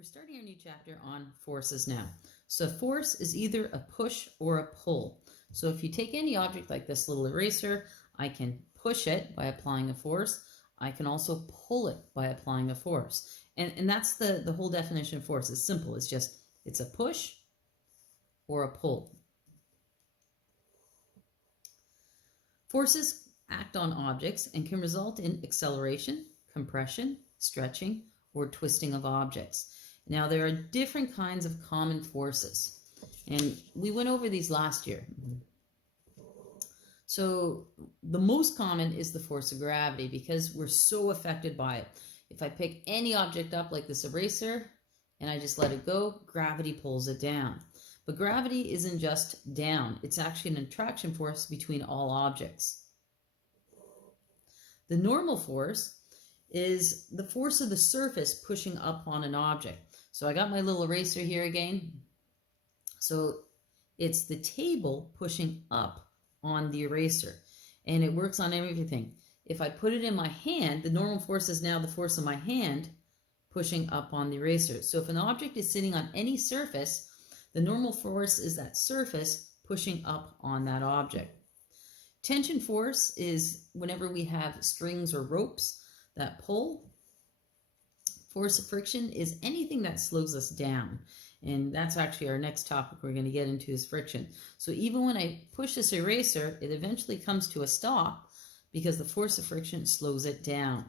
We're starting our new chapter on forces now. So force is either a push or a pull. So if you take any object like this little eraser, I can push it by applying a force. I can also pull it by applying a force. And that's the whole definition of force. It's simple. It's a push or a pull. Forces act on objects and can result in acceleration, compression, stretching, or twisting of objects. Now, there are different kinds of common forces, and we went over these last year. So the most common is the force of gravity because we're so affected by it. If I pick any object up like this eraser and I just let it go, gravity pulls it down. But gravity isn't just down, it's actually an attraction force between all objects. The normal force is the force of the surface pushing up on an object. So I got my little eraser here again. So it's the table pushing up on the eraser, and it works on everything. If I put it in my hand, the normal force is now the force of my hand pushing up on the eraser. So if an object is sitting on any surface, the normal force is that surface pushing up on that object. Tension force is whenever we have strings or ropes that pull. Force of friction is anything that slows us down. And that's actually our next topic we're going to get into is friction. So even when I push this eraser, it eventually comes to a stop because the force of friction slows it down.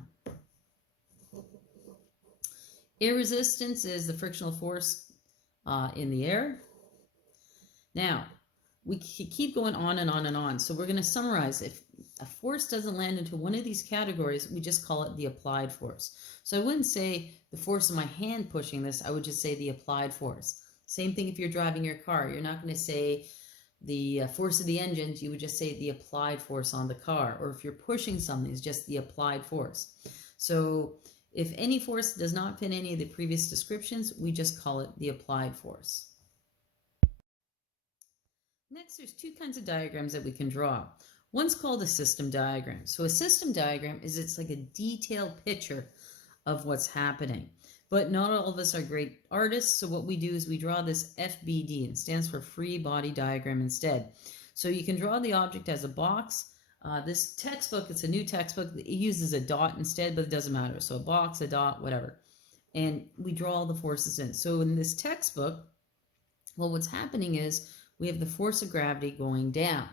Air resistance is the frictional force in the air. Now, we keep going on and on and on. So we're going to summarize. If a force doesn't land into one of these categories, we just call it the applied force. So I wouldn't say the force of my hand pushing this, I would just say the applied force. Same thing if you're driving your car. You're not going to say the force of the engines, you would just say the applied force on the car. Or if you're pushing something, it's just the applied force. So if any force does not fit any of the previous descriptions, we just call it the applied force. Next, there's two kinds of diagrams that we can draw. One's called a system diagram. So a system diagram is it's like a detailed picture of what's happening. But not all of us are great artists, so what we do is we draw this FBD, and it stands for free body diagram instead. So you can draw the object as a box. This textbook, it's a new textbook, it uses a dot instead, but it doesn't matter. So a box, a dot, whatever. And we draw all the forces in. So in this textbook, well, what's happening is we have the force of gravity going down.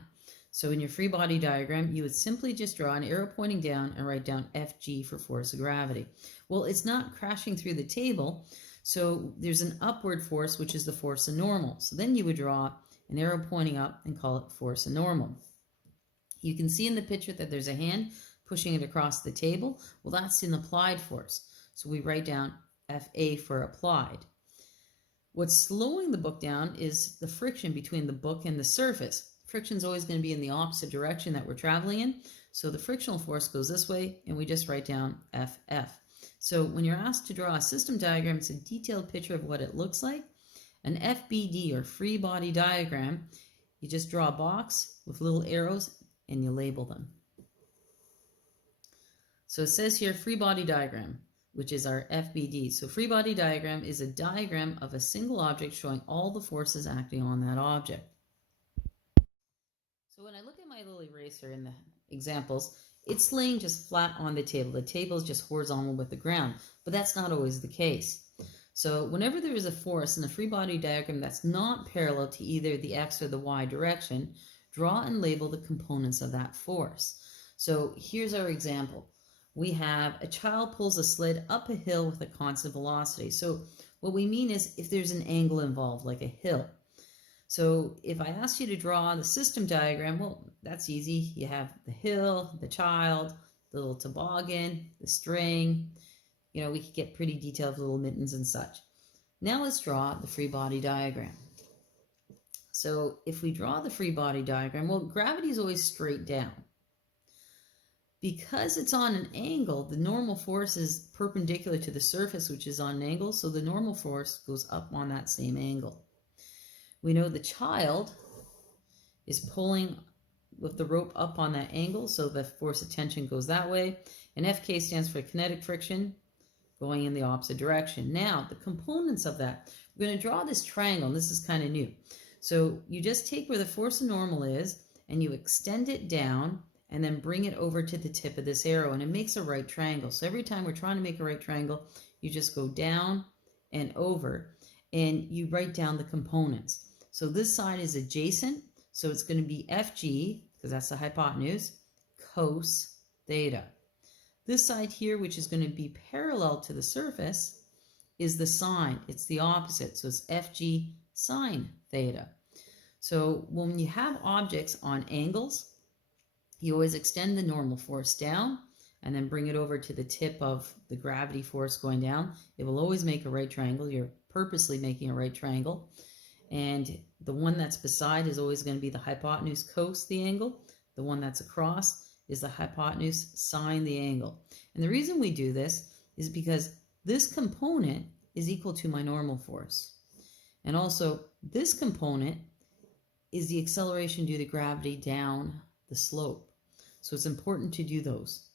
So in your free body diagram, you would simply just draw an arrow pointing down and write down FG for force of gravity. Well, it's not crashing through the table, so there's an upward force, which is the force of normal. So then you would draw an arrow pointing up and call it force of normal. You can see in the picture that there's a hand pushing it across the table. Well, that's an applied force. So we write down FA for applied. What's slowing the book down is the friction between the book and the surface. Friction is always going to be in the opposite direction that we're traveling in. So the frictional force goes this way, and we just write down FF. So when you're asked to draw a system diagram, it's a detailed picture of what it looks like. An FBD, or free body diagram, you just draw a box with little arrows, and you label them. So it says here, free body diagram, which is our FBD. So free body diagram is a diagram of a single object showing all the forces acting on that object. So when I look at my little eraser in the examples, it's laying just flat on the table. The table is just horizontal with the ground, but that's not always the case. So whenever there is a force in a free body diagram that's not parallel to either the X or the Y direction, draw and label the components of that force. So here's our example. We have a child pulls a sled up a hill with a constant velocity. So what we mean is if there's an angle involved, like a hill. So if I ask you to draw the system diagram, well, that's easy. You have the hill, the child, the little toboggan, the string. You know, we could get pretty detailed little mittens and such. Now let's draw the free body diagram. So if we draw the free body diagram, well, gravity is always straight down. Because it's on an angle, the normal force is perpendicular to the surface, which is on an angle, so the normal force goes up on that same angle. We know the child is pulling with the rope up on that angle, so the force of tension goes that way. And FK stands for kinetic friction. going in the opposite direction. Now, the components of that, we're going to draw this triangle, and this is kind of new. So you just take where the force of normal is, and you extend it down, and then bring it over to the tip of this arrow, and it makes a right triangle. So every time we're trying to make a right triangle, you just go down and over, and you write down the components. So this side is adjacent, so it's going to be FG, because that's the hypotenuse, cos theta. This side here, which is going to be parallel to the surface, is the sine. It's the opposite, so it's FG sine theta. So when you have objects on angles, you always extend the normal force down and then bring it over to the tip of the gravity force going down. It will always make a right triangle. You're purposely making a right triangle. And the one that's beside is always going to be the hypotenuse cos the angle. The one that's across is the hypotenuse sine the angle. And the reason we do this is because this component is equal to my normal force. And also, this component is the acceleration due to gravity down the slope. So it's important to do those.